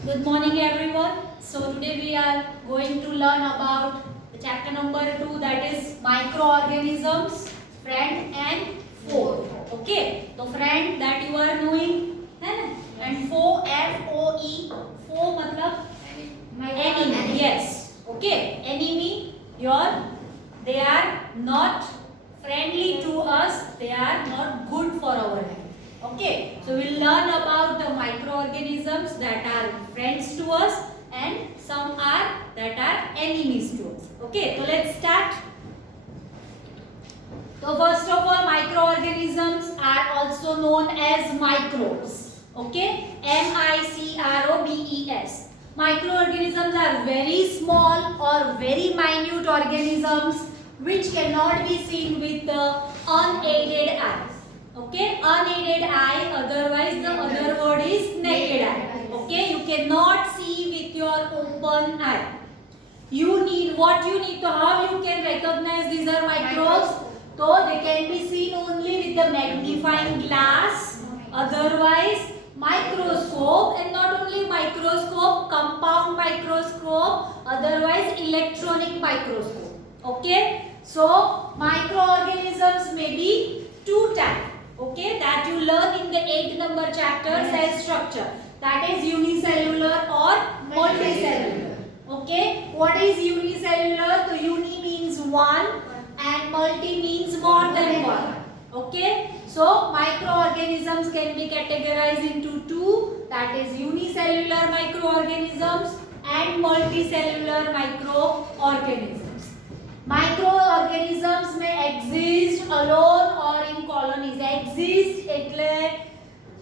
Good morning everyone. So today we are going to learn about the chapter number 2, that is microorganisms, friend and foe. Okay. So friend that you are knowing है ना, and foe FOE, foe मतलब enemy. Yes. Okay. Enemy, they are not friendly to us. They are not good for our health. Okay, so we'll learn about the microorganisms that are friends to us and some are that are enemies to us. Okay, so let's start. So first of all, microorganisms are also known as microbes. Okay, MICROBES. Microorganisms are very small or very minute organisms which cannot be seen with the unaided eye. Okay, unaided eye, otherwise the other word is naked eye. Okay, you cannot see with your open eye. You need to have, you can recognize these are microbes. So they can be seen only with the magnifying glass, otherwise microscope, and not only microscope, compound microscope, otherwise electronic microscope. Okay, so microorganisms may be two types. Okay, that you learn in the 8th number chapter, cell structure, that is unicellular or multicellular. Okay, what is unicellular? So uni means one and multi means more than one. Okay, so microorganisms can be categorized into two, that is unicellular microorganisms and multicellular microorganisms. Microorganisms may exist alone or in colonies. Exist એટલે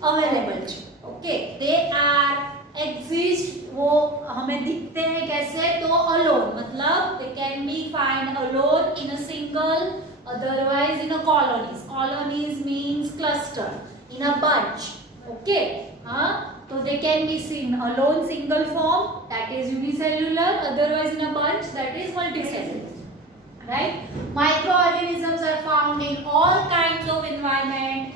available છે. Okay, they are exist, वो हमें दिखते हैं कैसे? तो alone मतलब they can be found alone in a single, otherwise in a colonies. Colonies means cluster, in a bunch. Okay, so they can be seen alone, single form, that is unicellular, otherwise in a bunch, that is multicellular. Right? Microorganisms are found in all kinds of environment,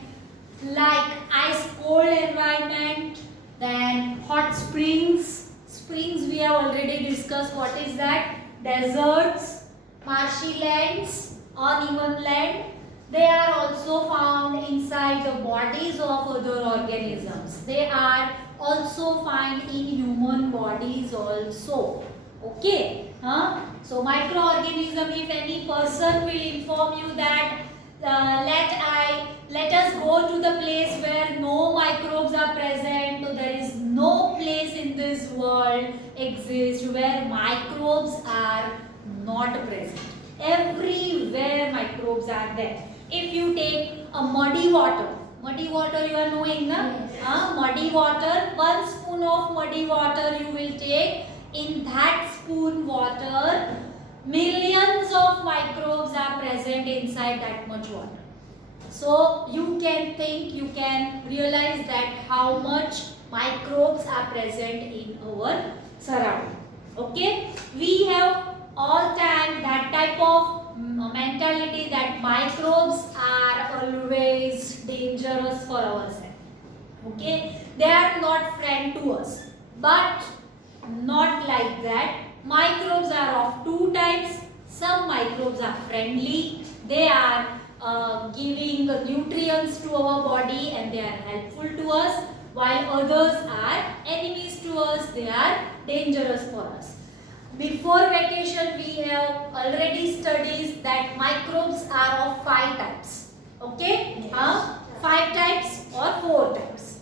like ice cold environment, then hot springs. Springs we have already discussed what is that. Deserts, marshy lands, uneven land. They are also found inside the bodies of other organisms. They are also found in human bodies also. Okay, so microorganism, if any person will inform you that let us go to the place where no microbes are present, so there is no place in this world exists where microbes are not present. Everywhere microbes are there. If you take a muddy water you are knowing, na? Yes. Muddy water, 1 spoon of muddy water you will take. In that spoon water, millions of microbes are present inside that much water. So you can think, you can realize that how much microbes are present in our surrounding. Okay, we have all time that type of mentality that microbes are always dangerous for ourselves. Okay, they are not friend to us, but not like that. Microbes are of two types. Some microbes are friendly. They are giving nutrients to our body and they are helpful to us, while others are enemies to us. They are dangerous for us. Before vacation we have already studied that microbes are of 5 types. Okay? Yes. 5 types or 4 types.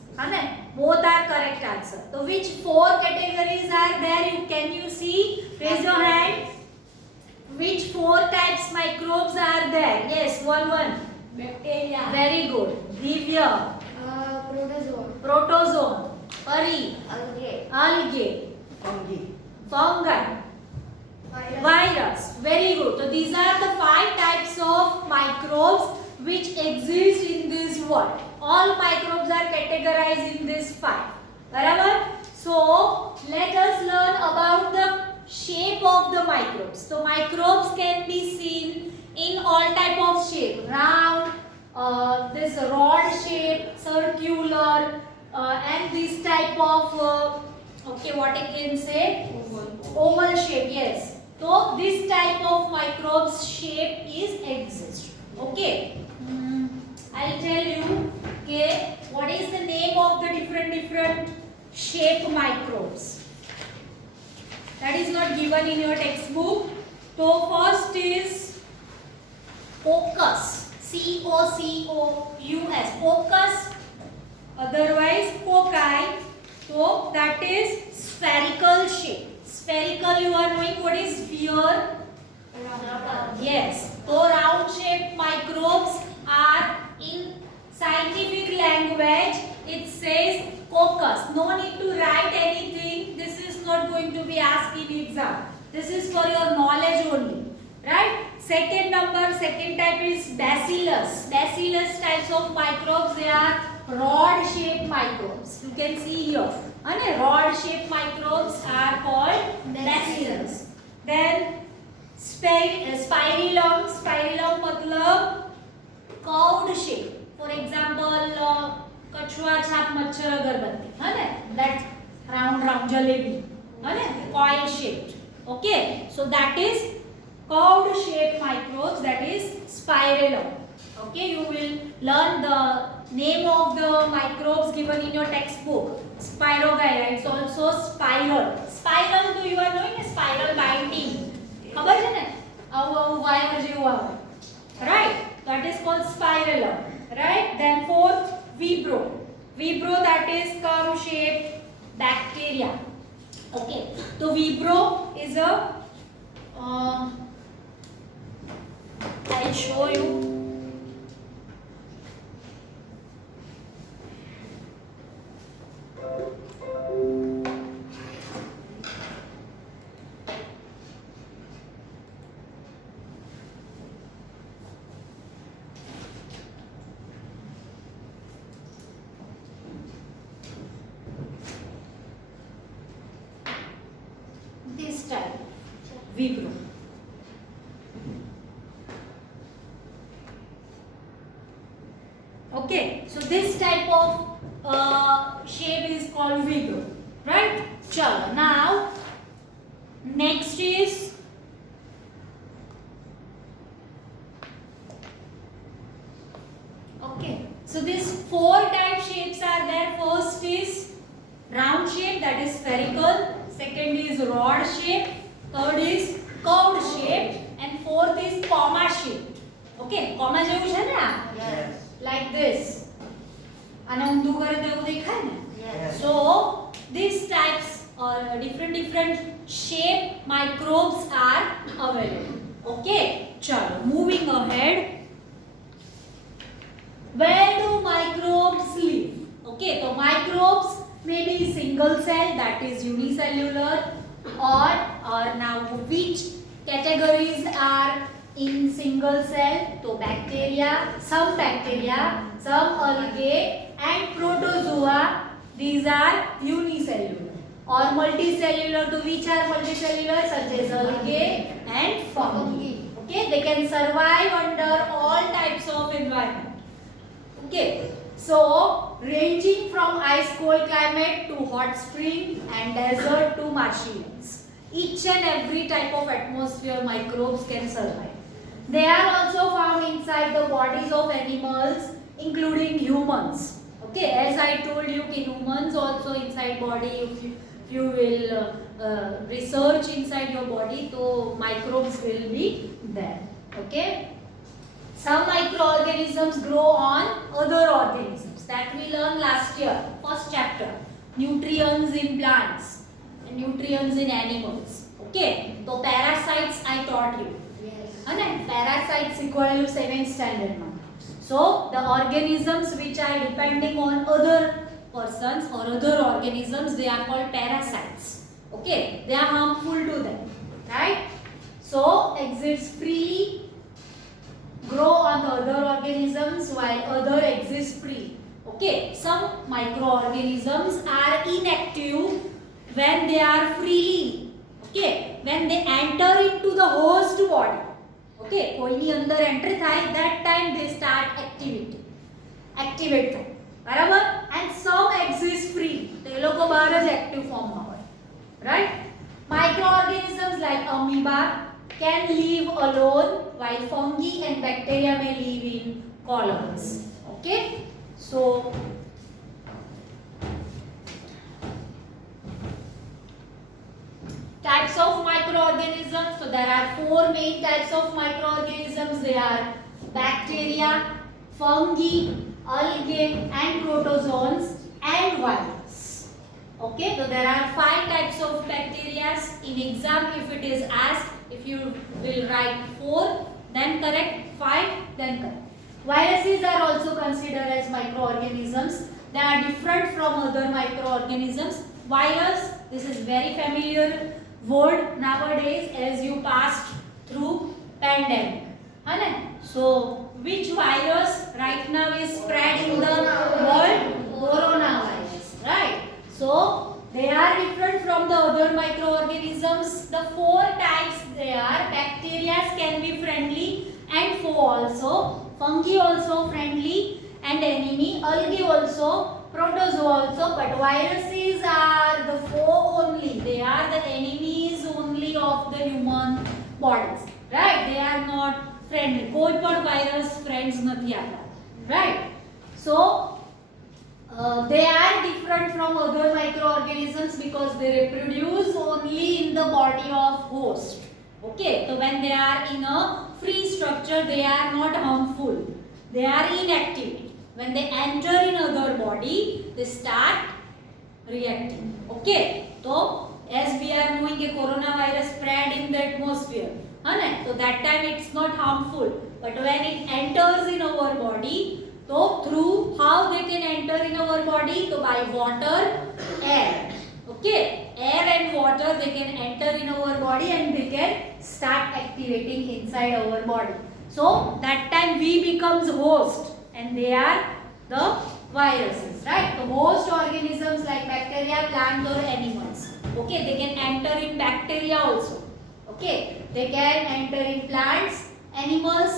Both are correct answer. So which 4 categories are there? Can you see? Raise your hand. Which 4 types microbes are there? Yes, one. Bacteria. Very good. Divya. Protozoan. Pari. Algae. Fungi. Virus. Very good. So these are the 5 types of microbes which exist in this world. All microbes are categorized in this 5. Barabar? So let us learn about the shape of the microbes. So microbes can be seen in all type of shape. Round, this rod shape, circular, and this type of Okay, what I can say? Oval shape, yes. So this type of microbes shape is exist. Okay. I'll tell you. Okay, what is the name of the different shape microbes? That is not given in your textbook. So first is coccus. C-O-C-O-U-S. Coccus. Otherwise cocci. So that is spherical shape. Spherical, you are knowing what is sphere? Yes. So round shaped microbes are, in scientific language it says coccus. No need to write anything. This is not going to be asked in exam. This is for your knowledge only, right? Second type is bacillus. Bacillus types of microbes, they are rod shaped microbes. You can see here, and rod shaped microbes are called bacillus. Then spirillum. Spirillum matlab curved shape. For example, कछुआ छाप मच्छर अगरबत्ती, है ना, that round jalebi, है ना, coil shaped. Okay, so that is curved shaped microbes, that is spirillum. Okay, you will learn the name of the microbes given in your textbook. Spirogyra, it's also spiral. Spiral, do you are knowing? Spiral binding. खबर है ना? आउ wire जेवु આવે. Right? That is called spirillum. Right? Then fourth, vibrio. Vibrio, that is curve shaped bacteria. Okay, so vibrio is a I'll show you. This type, vibrio. Okay, so this type of shape is called vibrio, right? Chalo, now next is okay. So these four type shapes are there. First is round shape, that is spherical. Second is rod shape. Third is curved shape, and fourth is comma shape. Okay, comma જેવું છે ને આ? Yes. Like this. અને ઊંધું કરે તો એવું દેખાય ને? Yes. So these types or different shape microbes are available. Okay, chalo, moving ahead. Where do microbes live? Okay, so microbes may be single cell, that is unicellular, or now which categories are in single cell? So bacteria, some algae and protozoa, these are unicellular. Or multicellular, to which are multicellular, such as algae and fungi. Okay, they can survive under all types of environment. Okay, so ranging from ice cold climate to hot spring and desert to marshy lands, each and every type of atmosphere microbes can survive. They are also found inside the bodies of animals, including humans. Okay, as I told you, humans also inside body. If you will research inside your body, so microbes will be there. Okay. Some microorganisms grow on other organisms, that we learned last year, first chapter. Nutrients in plants and nutrients in animals. Okay, so parasites I taught you. Yes. And parasites equal to 7th standard now. So the organisms which are depending on other persons or other organisms, they are called parasites. Okay, they are harmful to them, right? So exist freely, grow on the other organisms while other exist free. Okay, some microorganisms are inactive when they are freely. Okay, when they enter into the host body. Okay, કોઈની અંદર entry થાય, that time they start activate થાય, બરાબર? And some exist free, તો એ લોકો બહાર જ active ફોર્મમાં હોય. live alone, while fungi and bacteria may live in colonies. Okay, so types of microorganisms. So there are four main types of microorganisms. They are bacteria, fungi, algae, and protozoans, and virus. Okay, so there are five types of bacteria. In exam, if it is asked, if you will write 4, then correct, 5, then correct. Viruses are also considered as microorganisms. They are different from other microorganisms. Virus, this is very familiar word nowadays as you passed through pandemic. So, which virus right now is spread in the world? Coronavirus, right? So, they are different from the other microorganisms. The 4 types they are: bacteria can be friendly and foe also, fungi also friendly and enemy, algae also, protozoa also, but viruses are the foe only. They are the enemies only of the human bodies, right? They are not friendly. કોઈ પણ virus friends નથી આપણા, right? So they are different from other microorganisms because they reproduce only in the body of host. Okay, so when they are in a free structure, they are not harmful. They are inactive. When they enter in other body, they start reacting. Okay, so as we are knowing, a coronavirus spread in the atmosphere. So that time it's not harmful. But when it enters in our body, so through how they can enter in our body? So by water, air. Okay, air and water, they can enter in our body and they can start activating inside our body. So that time we becomes host and they are the viruses, right? The host organisms like bacteria, plants or animals. Okay, they can enter in bacteria also. Okay, they can enter in plants, animals,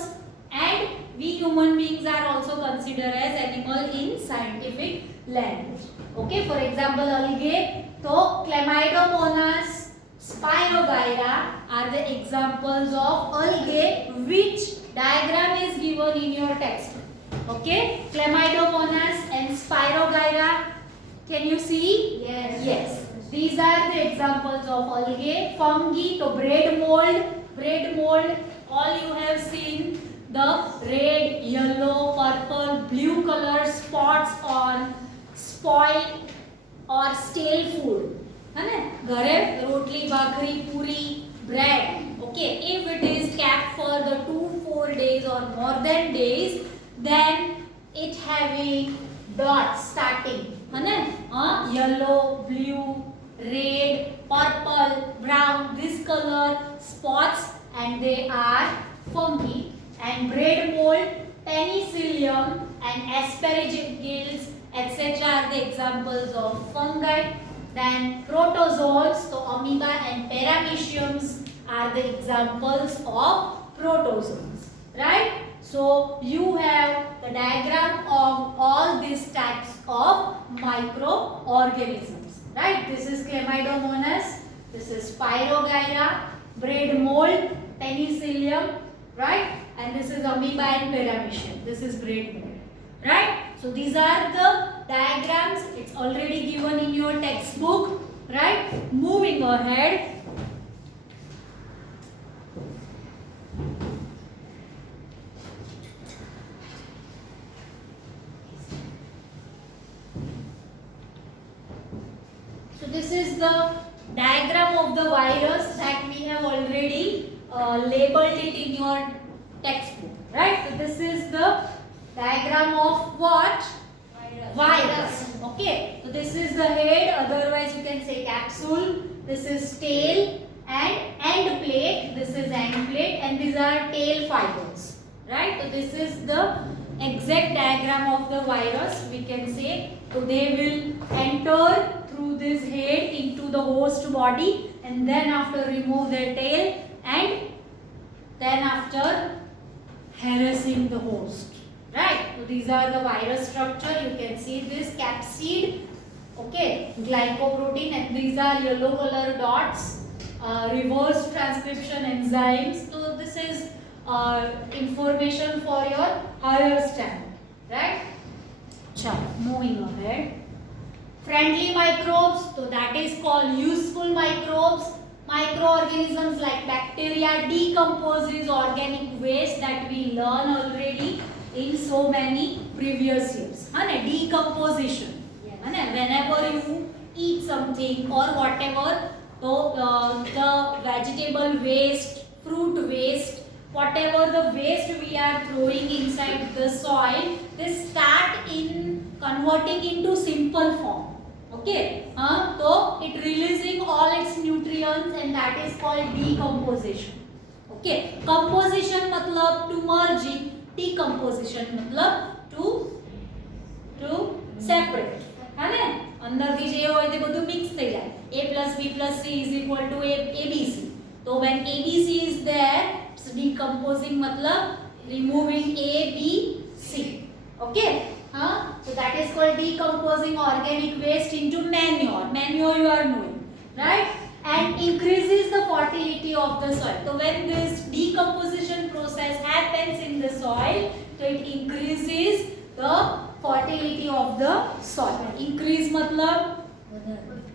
and we human beings are also considered as animal in scientific language. Okay, for example, algae, so Chlamydomonas, Spirogyra are the examples of algae, which diagram is given in your textbook. Okay, Chlamydomonas and Spirogyra, can you see? Yes. Yes. These are the examples of algae. Fungi, so bread mold, all you have seen the red, yellow, purple, blue color spots on spoiled or stale food. Ghare rotli, bhakri, puri, bread. Okay, if it is kept for the 2-4 days or more than days, then it having dots starting. Yellow, blue, red, purple, brown, this color spots, and they are fungi. And bread mold, penicillium and aspergillus, etc. are the examples of fungi. Then protozoans, so amoeba and parameciums are the examples of protozoans, right? So you have the diagram of all these types of microorganisms, right? This is Chlamydomonas, this is Spirogyra, bread mold, penicillium, right? And this is amoeba and paramecium. This is bread mold, right? So these are the diagrams. It's already given in your textbook, right? Moving ahead. So this is the diagram of the virus that we have already labeled it in your textbook, right? So this is the diagram of what? Virus. Okay, so this is the head, otherwise you can say capsule. This is tail and end plate. This is end plate, and these are tail fibers, right? So this is the exact diagram of the virus, we can say. So they will enter through this head into the host body, and then after remove their tail, and then after harassing the host, right? So these are the virus structure. You can see this capsid, okay, glycoprotein, and these are yellow color dots, reverse transcription enzymes. So this is information for your higher standard, right? Chalo, moving ahead. Friendly microbes, so that is called useful microbes. Microorganisms like bacteria decomposes organic waste that we learn already in so many previous years. Decomposition. Yes. Whenever you eat something or whatever, so the vegetable waste, fruit waste, whatever the waste we are throwing inside the soil, they start in converting into simple form. Okay, so it releasing all its nutrients and that is called decomposition. Okay, composition मतलब to merging, decomposition मतलब to separate. है ने अंदर की जे होय ते બધું mix થઈ જાય. A plus B plus C is equal to ABC. So when ABC is there, it's decomposing मतलब removing A, B, C. Okay. So that is called decomposing organic waste into manure. Manure you are knowing, right? And increases the fertility of the soil. So when this decomposition process happens in the soil, so it increases the fertility of the soil. Increase matlab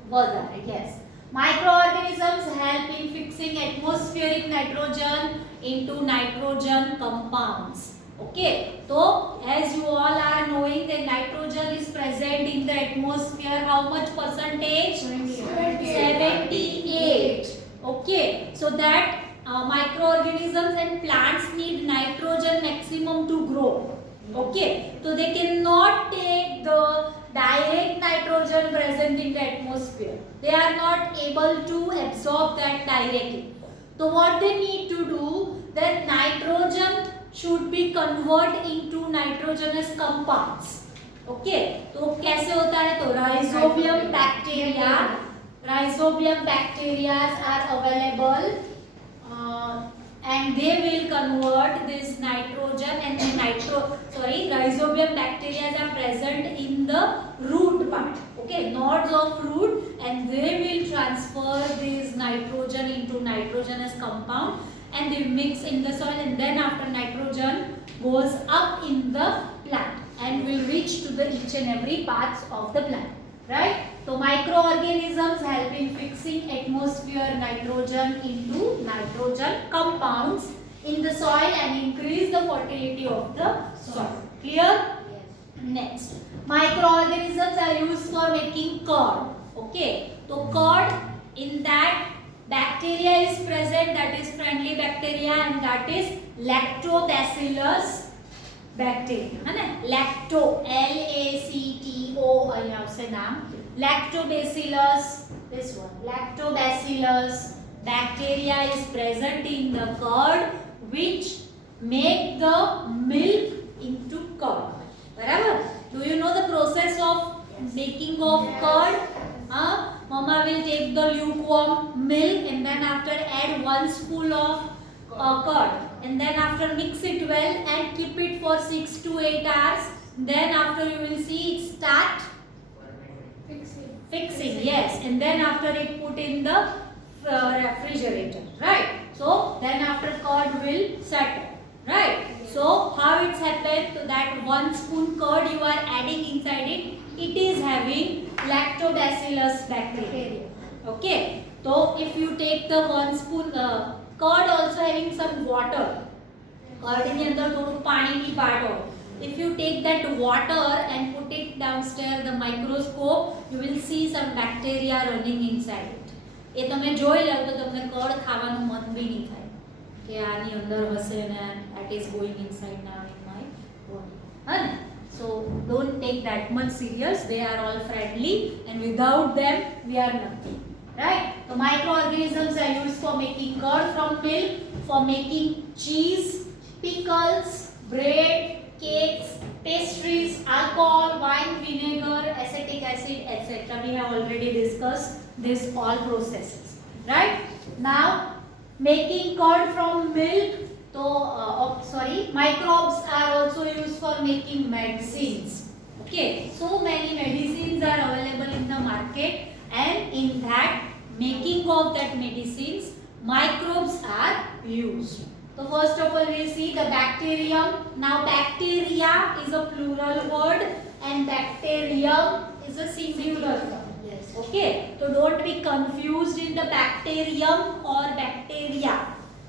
vadhare, yes. Microorganisms help in fixing atmospheric nitrogen into nitrogen compounds. Okay, so as you all are knowing that nitrogen is present in the atmosphere, how much percentage? 78. Okay, so that microorganisms and plants need nitrogen maximum to grow. Okay, so they cannot take the direct nitrogen present in the atmosphere. They are not able to absorb that directly. So what they need to do, that nitrogen should be converted into nitrogenous compounds. Okay, तो कैसे होता है? तो rhizobium bacteria are available and they will convert this nitrogen and the rhizobium bacteria are present in the root part. Okay, nodes of root, and they will transfer this nitrogen into nitrogenous compound and they mix in the soil, and then after nitrogen goes up in the plant and will reach to the each and every parts of the plant, right? So microorganisms help in fixing atmosphere nitrogen into nitrogen compounds in the soil and increase the fertility of the soil. Clear? Yes. Next, microorganisms are used for making curd. Okay, so curd, in that bacteria is present, that is friendly bacteria, and that is lactobacillus bacteria. है ना? Lacto, LACTO यहाँ से नाम. Lactobacillus, this one, lactobacillus bacteria is present in the curd, which make the milk into curd. बराबर? Do you know the process of making of curd? Mama will take the lukewarm milk and then after add 1 spoon of curd, and then after mix it well and keep it for 6 to 8 hours. Then after you will see it start fixing, yes, and then after it put in the refrigerator, right? So then after curd will settle, right? So how it's happened? So that 1 spoon curd you are adding inside it, it is having lactobacillus bacteria. Okay, so if you take the 1 spoon curd also having some water, curd in the अंदर थोड़ा पानी की part हो. If you take that water and put it downstairs the microscope, you will see some bacteria running inside it. એ તમે જોઈ લો તો તમને curd ખાવાનું મન બી નહીં થાય કે આની અંદર હશે ને that is going inside now in my body. અને so don't take that much serious. They are all friendly and without them we are nothing. Right? So microorganisms are used for making curd from milk, for making cheese, pickles, bread, cakes, pastries, alcohol, wine, vinegar, acetic acid, etc. We have already discussed this all processes. Right? Now, making curd from milk. So, microbes are also used for making medicines. Okay, so many medicines are available in the market, and in that making of that medicines, microbes are used. So first of all we see the bacterium. Now bacteria is a plural word and bacterium is a singular word. Yes. Okay, so don't be confused in the bacterium or bacteria.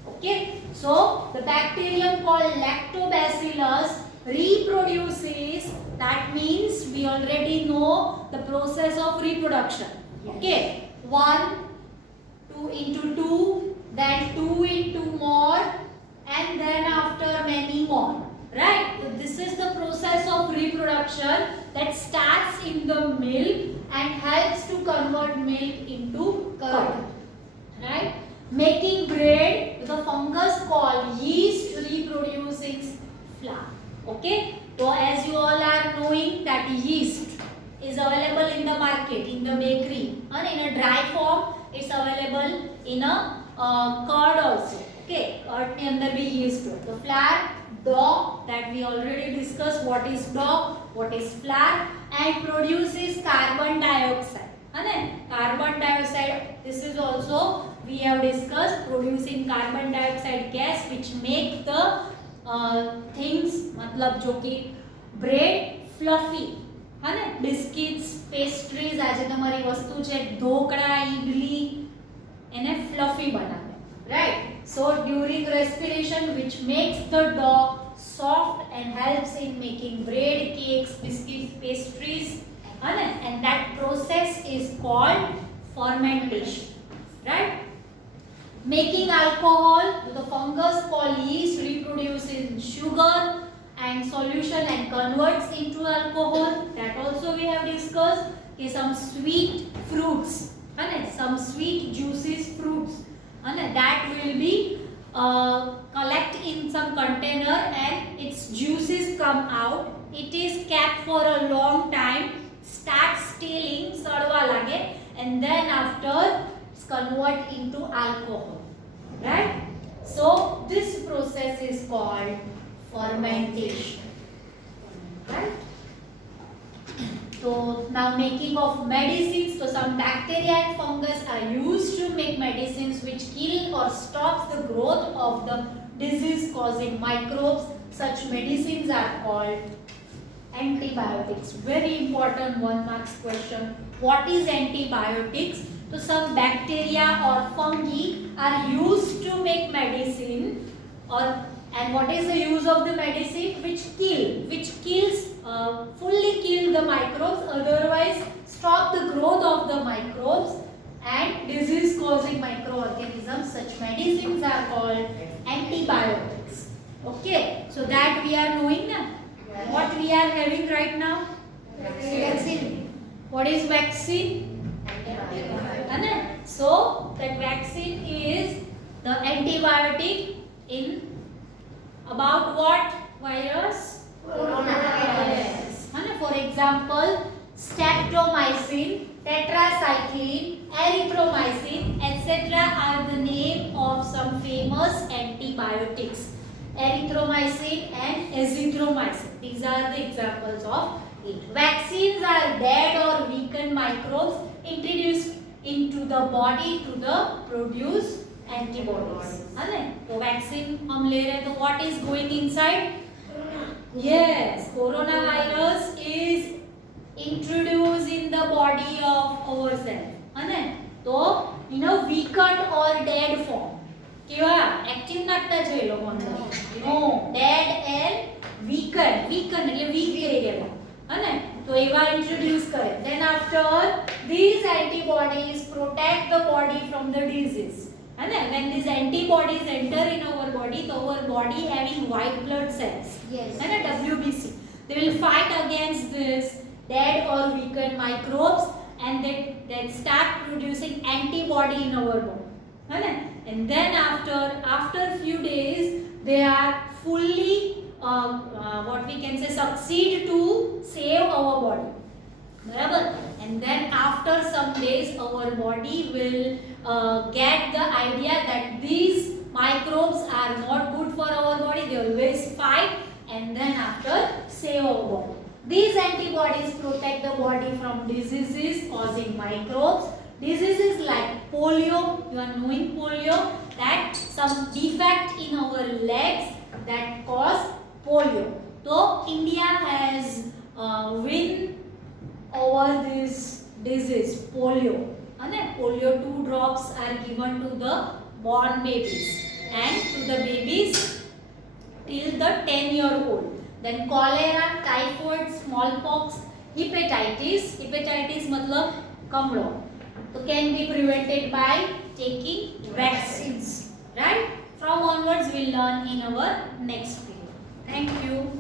Okay, so the bacterium called lactobacillus reproduces. That means we already know the process of reproduction. Yes. Okay, 1, 2 into 2, then 2 into more, and then after many more. Right? So this is the process of reproduction that starts in the milk and helps to convert milk into curd. Right? Making bread, the fungus called yeast reproduces flour. Okay? So as you all are knowing that yeast is available in the market, in the bakery, and in a dry form it's available in a curd also. Okay, curd के अंदर भी yeast हो. The flour, dough that we already discussed. What is dough? What is flour? And produces carbon dioxide. है carbon dioxide. This is also we have discussed, producing carbon dioxide gas which make the things मतलब जो कि bread fluffy है ना, biscuits, pastries આજે તમારી વસ્તુ છે ઢોકળા, ઈડલી એને fluffy બનાવે, right? So during respiration which makes the dough soft and helps in making bread, cakes, biscuits, pastries, and that process is called fermentation, right? Making alcohol, the fungus called yeast reproduces sugar and solution and converts into alcohol. That also we have discussed. Okay, some sweet fruits, some sweet juices fruits, that will be collect in some container and its juices come out. It is kept for a long time, starts stalling, sadwa lage, and then after it's convert into alcohol, right? So this process is called fermentation, right? So now making of medicines. So some bacteria and fungus are used to make medicines which kill or stops the growth of the disease causing microbes. Such medicines are called antibiotics. Very important 1 marks question. What is antibiotics? So some bacteria or fungi are used to make medicine, and what is the use of the medicine? Which kills, fully kill the microbes, otherwise stop the growth of the microbes and disease causing microorganisms. Such medicines are called antibiotics. Okay, so that we are knowing now. What we are having right now? Vaccine. What is vaccine? So that vaccine is the antibiotic in about what virus? Corona. Yes. For example, streptomycin, tetracycline, erythromycin, etc. are the name of some famous antibiotics. Erythromycin and azithromycin. These are the examples of it. Vaccines are dead or weakened microbes introduced into the body to the produce antibodies. तो vaccine हम ले रहे हैं तो what is going inside? Yes, coronavirus is introduced in the body of ourselves. तो in a weakened or dead form. કેવા active નાખતા છે એ લોકો અંદર નો dead and weakened એટલે weak થઈ ગયેલા તો એવા introduce કરે. Then after these antibodies protect the body from the disease. When these antibodies enter in our body, so our body having white blood cells, Yes. WBC, they will fight against this dead or weakened microbes and they start producing antibody in our body. And then after few days they are fully what we can say succeed to save our body. Barabar? And then after some days our body will get the idea that these microbes are not good for our body. They always fight and then after save our body. These antibodies protect the body from diseases causing microbes. Diseases like polio, you are knowing polio, that some defect in our legs that cause polio. So India has win over this disease polio. And polio 2 drops are given to the born babies and to the babies till the 10-year-old. Then cholera, typhoid, smallpox, hepatitis. Hepatitis मतलब कमड़ो. So can be prevented by taking vaccines. Right? From onwards we'll learn in our next video. Thank you.